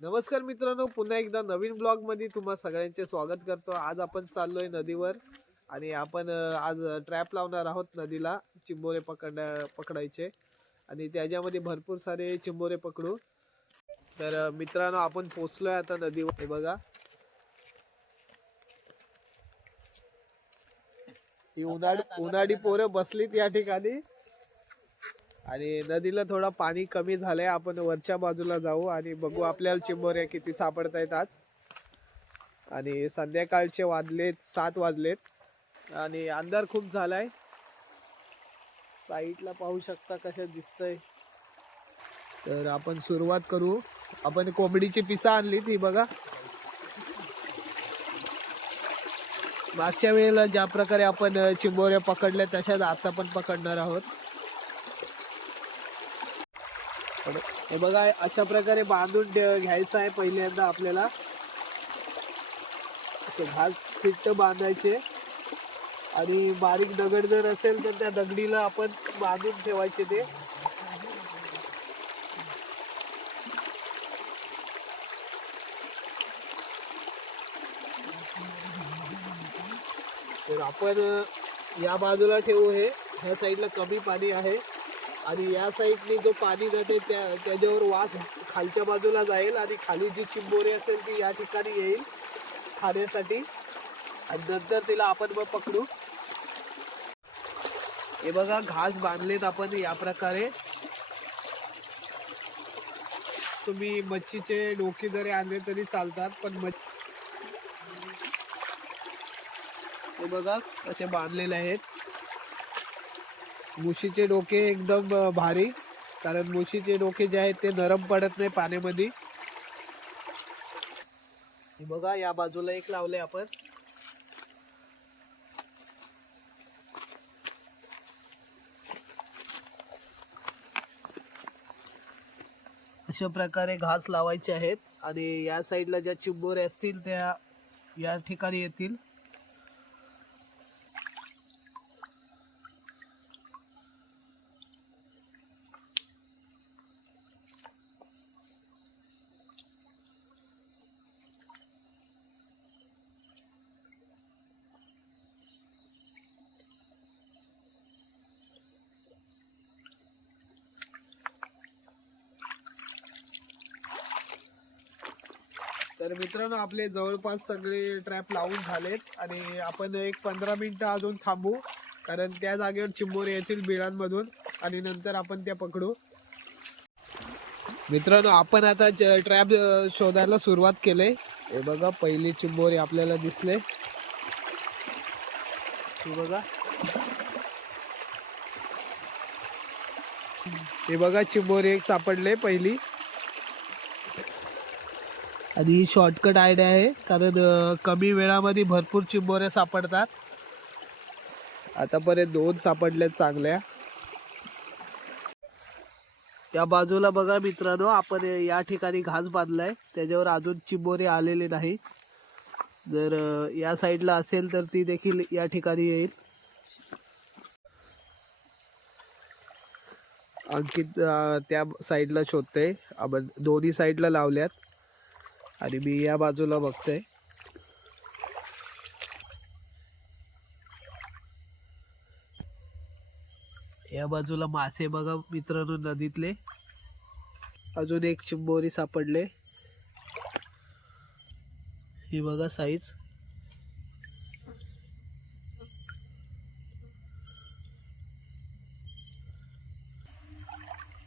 नमस्कार मित्रांनो पुन्हा एकदा नवीन ब्लॉगमध्ये तुम्हा सगळ्यांचे स्वागत करतो. आज आपण चाललोय नदीवर आणि आपण आज ट्रॅप लावणार आहोत नदीला चिंबोरे पकडण्या पकडायचे. आणि त्याच्यामध्ये भरपूर सारे चिंबोरे पकडू. तर मित्रांनो आपण पोचलोय आता नदीवर. हे बघा. ही उन्हाळी उन्हाळी पोरं बसलीत या ठिकाणी. आणि नदीला थोडा पाणी कमी झालंय. आपण वरच्या बाजूला जाऊ आणि बघू आपल्याला चिंबोऱ्या किती सापडत आहेत आज. आणि संध्याकाळचे वाजलेत सात वाजलेत. आणि अंधार खूप झालाय. साईडला पाहू शकता कशा दिसतंय. तर आपण सुरुवात करू. आपण कोंबडीची पिसा आणली ती बघा. मागच्या वेळेला ज्या प्रकारे आपण चिंबोऱ्या पकडल्या तशाच आता पण पकडणार आहोत. हे बघा अशा प्रकारे बांधून घ्यायचं आहे पहिल्यांदा आपल्याला. असे घास फिट्ट बांधायचे. आणि बारीक दगड जर असेल तर त्या दगडीला आपण बांधून ठेवायचे ते. तर आपण या बाजूला ठेवू हे. ह्या साईडला कमी पाणी आहे. आणि या साईडने जो पाणी जाते त्या त्याच्यावर वास खालच्या बाजूला जाईल आणि खाली जी चिंबोरी असेल ती या ठिकाणी येईल खाण्यासाठी. आणि नंतर तिला आपण मग पकडू. हे बघा घास बांधलेत आपण या प्रकारे. तुम्ही मच्छीचे डोके जरी आणले तरी चालतात पण मच्छी हे बघा असे बांधलेले आहेत. मुशीचे डोके एकदम भारी. कारण मुशीचे डोके जे आहेत ते नरम पडत नाही पाण्यामध्ये. बघा या बाजूला एक लावले आपण. अशा प्रकारे घास लावायचे आहेत आणि या साईडला ज्या चिंबोरे असतील त्या या ठिकाणी येतील. तर मित्रांनो आपले जवळपास सगळे ट्रॅप लावून झालेत आणि आपण एक पंधरा मिनिटं अजून थांबू कारण त्या जागेवर चिंबोरे येतील बिळांमधून आणि नंतर आपण त्या पकडू. मित्रांनो आपण आता ट्रॅप शोधायला सुरुवात केले. हे बघा पहिली चिंबोरे आपल्याला दिसले. हे बघा. हे बघा चिंबोरे एक सापडले पहिली. आणि ही शॉर्टकट आयडिया आहे कारण कमी वेळामध्ये भरपूर चिंबोऱ्या सापडतात. आतापर्यंत दोन सापडल्यात चांगल्या. या बाजूला बघा मित्रांनो आपण या ठिकाणी घास बांधलाय. त्याच्यावर अजून चिंबोरे आलेले नाही जर या साईडला असेल तर ती देखील या ठिकाणी येईल. अंकित त्या साईडला शोधते आपण दोन्ही साईडला लावल्यात. आणि मी या बाजूला बघतोय. या बाजूला मासे बघा मित्रांनो नदीतले. अजून एक चिंबोरी सापडले. ही बघा साईज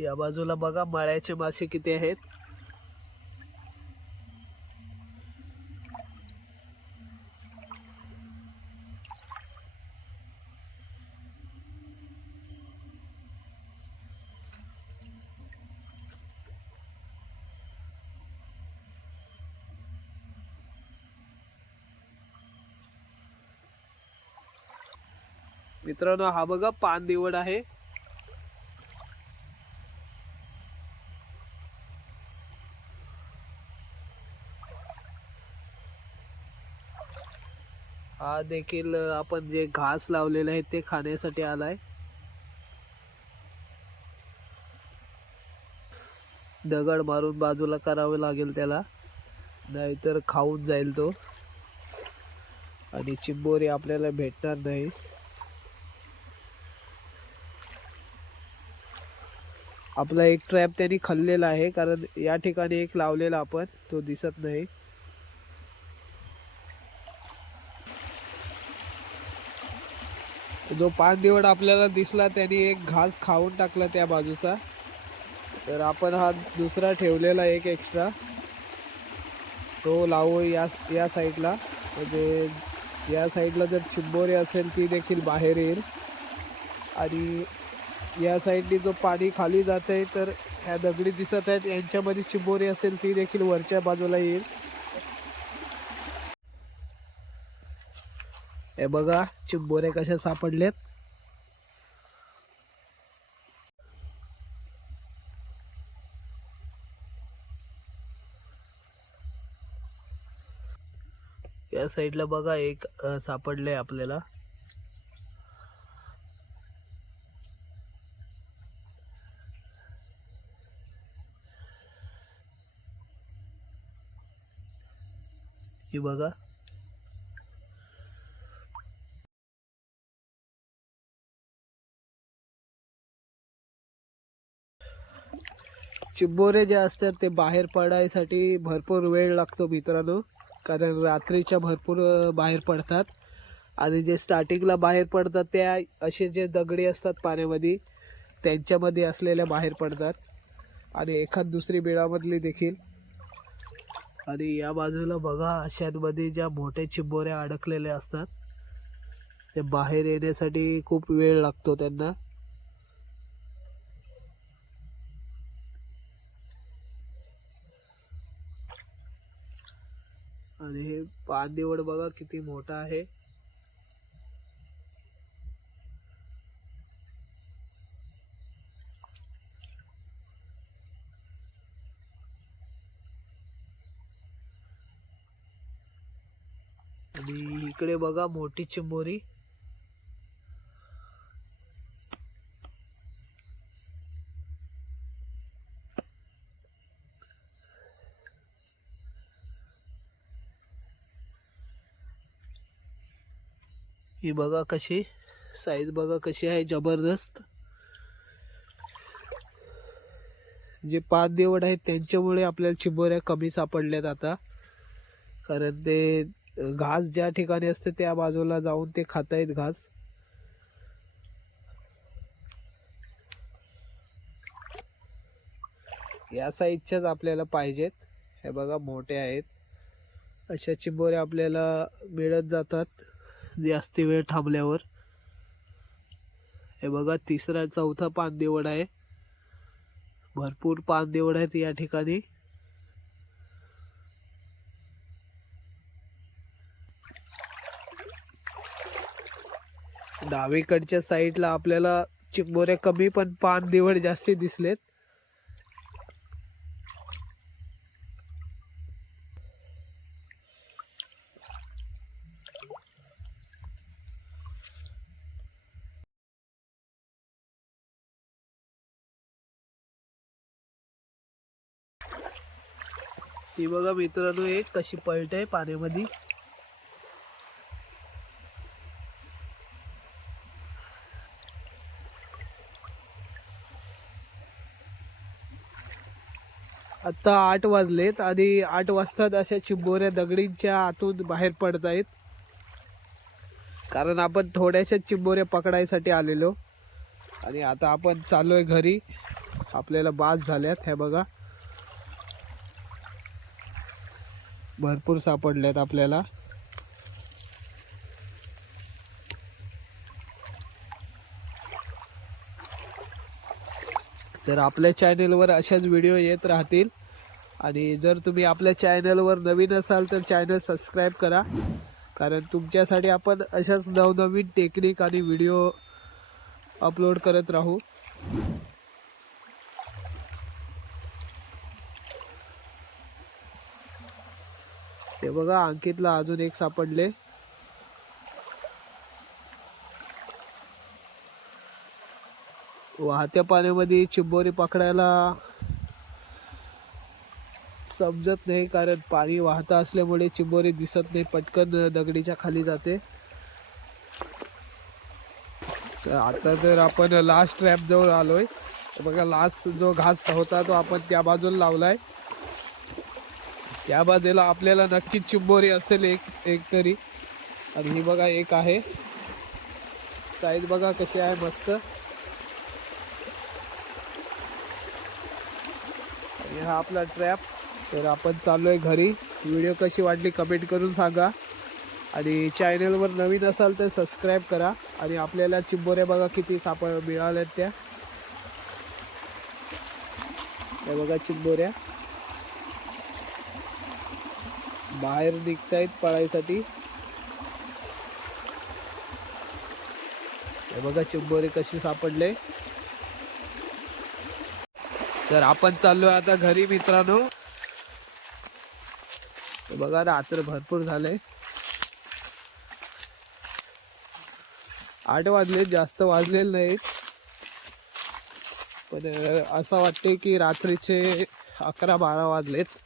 या बाजूला बघा मळ्याचे मासे किती आहेत? मित्रांनो हा बघा पान दिवड आहे. हा देखील आपण जे घास लावलेले आहे ते खाण्यासाठी आलाय. दगड मारून बाजूला करावं लागेल त्याला नाहीतर खाऊन जाईल तो. आणि चिंबोरी आपल्याला भेटणार नाही. आपला एक ट्रॅप त्यांनी खाल्लेला आहे कारण या ठिकाणी एक लावलेला आपण तो दिसत नाही. जो पाच दिवड आपल्याला दिसला त्यांनी एक घास खाऊन टाकला त्या बाजूचा. तर आपण हा दुसरा ठेवलेला एक एक्स्ट्रा तो लावू या या साईडला म्हणजे या साईडला जर चिंबोरी असेल ती देखील बाहेर येईल. आणि या साईडनी जो पाणी खाली जात आहे तर ह्या दगडी दिसत आहेत. यांच्यामध्ये चिंबोरी असेल ती देखील वरच्या बाजूला येईल. हे बघा चिंबोरे कशा सापडलेत या साईडला बघा एक सापडले सापडलंय आपल्याला. ही बघा. चिंबोरे जे असतात ते बाहेर पडायसाठी भरपूर वेळ लागतो मित्रांनो. कारण रात्रीच्या भरपूर बाहेर पडतात. आणि जे स्टार्टिंगला बाहेर पडतात त्या असे जे दगडी असतात पाण्यामध्ये त्यांच्यामध्ये असलेल्या बाहेर पडतात. आणि एखाद दुसरी बिळामधली देखील. आणि या बाजूला बघा अशांमध्ये ज्या मोठ्या चिंबोऱ्या अडकलेल्या असतात ते बाहेर येण्यासाठी खूप वेळ लागतो त्यांना. आणि हे पान बघा किती मोठा आहे. इकडे बघा मोठी चिंबोरी. ही बघा कशी साईज बघा कशी आहे जबरदस्त. जे पाच देवड आहेत त्यांच्यामुळे आपल्याला चिंबोऱ्या कमी सापडल्यात आता. कारण ते घास ज्या ठिकाणी असते त्या बाजूला जाऊन ते खातायत घास. या साईजच्याच आपल्याला पाहिजेत. हे बघा मोठे आहेत. अशा चिंबोऱ्या आपल्याला मिळत जातात जास्ती वेळ थांबल्यावर. हे बघा तिसरा चौथा पानदेवड आहे. भरपूर पानदेवड आहेत या ठिकाणी. डावीकडच्या साईडला आपल्याला चिंबोऱ्या कमी पण पान दिवड जास्ती दिसलेत. ती बघा मित्रांनो एक कशी पळते पाण्यामध्ये. आत्ता आठ वाजलेत आणि आठ वाजतात अशा चिंबोऱ्या दगडींच्या आतून बाहेर पडत आहेत. कारण आपण थोड्याशा चिंबोऱ्या पकडायसाठी आलेलो. आणि आता आपण चाललोय घरी. आपल्याला बाद झाल्यात हे बघा. भरपूर सापडल्यात आपल्याला. तर आपल्या चॅनेलवर अशाच व्हिडिओ येत राहतील. आणि जर तुम्ही आपल्या चॅनलवर नवीन असाल तर चॅनल सबस्क्राईब करा. कारण तुमच्यासाठी आपण अशाच नवनवीन टेक्निक आणि व्हिडिओ अपलोड करत राहू. ते बघा अंकितला अजून एक सापडले. वाहत्या पाण्यामध्ये चिंबोरी पकडायला समजत नाही कारण पाणी वाहत असल्यामुळे चिंबोरी दिसत नाही. पटकन दगडीच्या खाली जाते. तर आता तर आपण लास्ट ट्रॅप जवळ आलोय बघा लास्ट जो घास होता तो आपण त्या बाजूला लावलाय. त्या बाजूला आपल्याला नक्कीच चिंबोरी असेल एक एक तरी. आणि ही बघा एक आहे. साईज बघा कशी आहे मस्त. आणि हा आपला ट्रॅप तर आपण चाललोय घरी. व्हिडिओ कशी वाटली कमेंट करून सांगा. आणि चॅनलवर नवीन असाल तर सबस्क्राईब करा. आणि आपल्याला चिंबोऱ्या बघा किती सापळ मिळाल्यात त्या. त्या बघा चिंबोऱ्या. बाहेर निघतायत पळायसाठी. हे बघा चिंबोरे कशी सापडले. तर आपण चाललोय आता घरी मित्रांनो. बघा रात्र भरपूर झाले आठ वाजले जास्त वाजलेले नाहीत. पण असं वाटते की रात्रीचे अकरा बारा वाजलेत.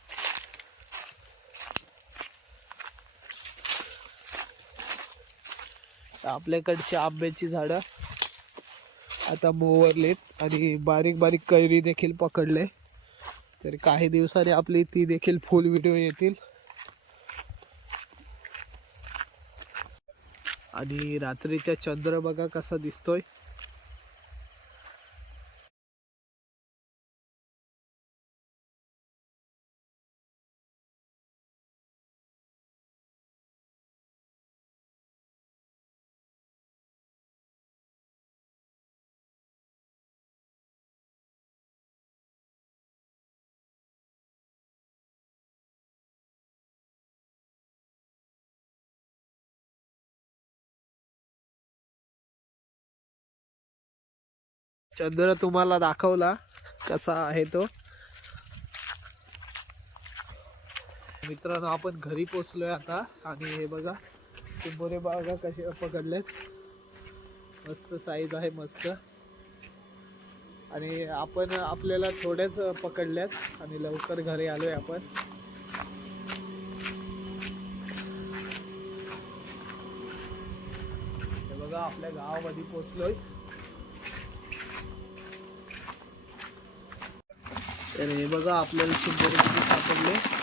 आपल्याकडची आंब्याची झाडं. आता मोवरलेत आणि बारीक बारीक कैरी देखील पकडले. तर काही दिवसांनी आपली ती देखील फुल व्हिडिओ येतील. आणि रात्रीचा चंद्र बघा कसा दिसतोय. चंद्र तुम्हाला दाखवला कसा आहे तो. मित्रांनो आपण घरी पोचलोय आता. आणि हे बघा चिंबोरे बघा कसे पकडलेत. मस्त साईज आहे मस्त. आणि आपण आपल्याला थोड्याच पकडल्यात आणि लवकर घरी आलोय आपण. हे बघा आपल्या गावामध्ये पोचलोय. तर हे बघा आपल्याला शंभर रुपये सापडले.